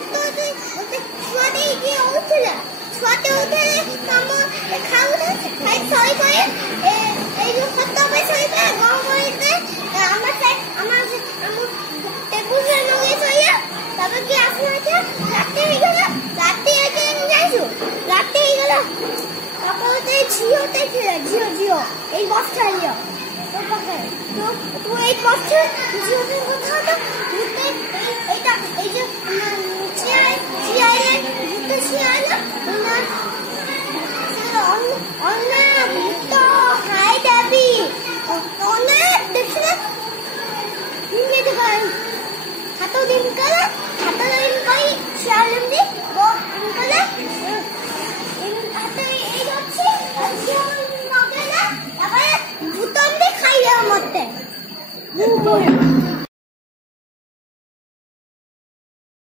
ଛୁଆଟେ କିଏ ଉଠିଲା ଛୁଆଟେ ଉଠିଲେ କାମ ଖାଉଥାଏ ଖାଇ ଶୋଇ ପଡ଼େ ଏଇ ଯୋଉ ଖତ ପାଇଁ ଶୋଇ ପଡ଼େ ଗହମ ହେଇଥାଏ ଆମ ଟେବୁଲରେ ଲଗେଇ ଶୋଇବା ତାପରେ କିଏ ଆସିନଥିଲା ରାତି ହେଇଗଲା ରାତି ହେଇକି ଯାଇଛୁ ରାତି ହେଇଗଲା ତାପରେ ଝିଅଟେ ଥିଲା ଝିଅ ଏଇ ବସ୍ତା ଝିଅ ତୋ ପାଖରେ ତୁ ଏଇ ବସ୍ତା ଝିଅ ପାଇଁ କଥା ହତା এইটা এই যে চিয়ারে ভূত চিয়ারে অনেক ভূত হাই যাবি অনেক দেখলে নিতে পারেন হাতও দিন করে শিয়ালেম দি করে হাতে এই হচ্ছে তারপরে ভূতম দিয়ে খাই দেওয়া মরতে